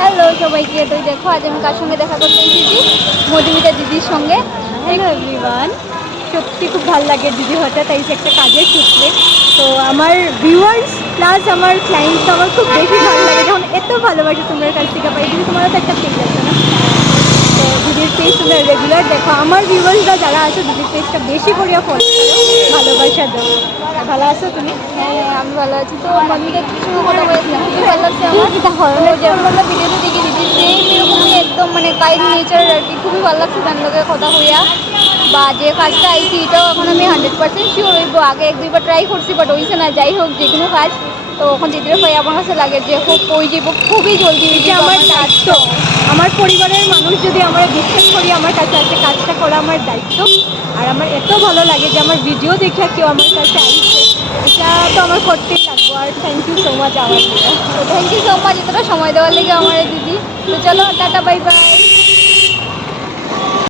Hello সবাইকে, তো দেখো আজ আমি কার সঙ্গে দেখা করতে এসেছি, মধুমিতা দিদির সঙ্গে। হ্যালো এভরিওয়ান, সত্যি খুব ভালো লাগে দিদি হঠাৎ এই একটা কাজের সূত্রে। তো আমার ভিউয়ার্স প্লাস আমার ক্লায়েন্ট তো আমার খুব বেশি ভালো লাগে যখন এত ভালোবাসে তোমার কাছ থেকে পাই। কিন্তু তোমারও তো একটা পেজ আছে না, তো দিদির পেজ তোমরা রেগুলার দেখো। আমার ভিউয়ার্সরা যারা আছে দিদির পেজটা বেশি করিয়া ফলো করো, ভালোবাসা দাও। আর ভালো আছো তুমি? হ্যাঁ, আমি ভালো আছি। তো মধুমিতা দিদির সঙ্গে কথা বলেছিলাম, খুবই ভালো লাগছে আমার। তো যেমন আমরা ভিডিওতে দেখি দিদি সেম এরকমই একদম মানে কাইন্ড নেচার আর কি, খুবই ভালো লাগছে তার লোকের কথা হইয়া। বা যে কাজটা আইছি এটাও এখন আমি 100% শিওর হইব। আগে 1-2বার ট্রাই করছি বাট হইছে না। যাই হোক, যে কোনো কাজ তো এখন দিদির ভাই আমার কাছে লাগে যে খুব ওই যাব, খুবই জলদি হয়ে এটা যাবে আমার আমার দায়িত্ব। কাজটা। আমার পরিবারের মানুষ যদি আমার বিশ্বাস করি আমার কাছে আছে, কাজটা করা আমার দায়িত্ব। আর আমার এত ভালো লাগে যে আমার ভিডিও দেখে কেউ আমার কাছে আসছে, এটা তো আমার করতেই লাগবো। আর থ্যাংক ইউ সো মাচ আমার। তো থ্যাংক ইউ সো মাচ এতটা সময় দেওয়ার লেগে আমার দিদি। তো চলো টাটা, বাই বাই।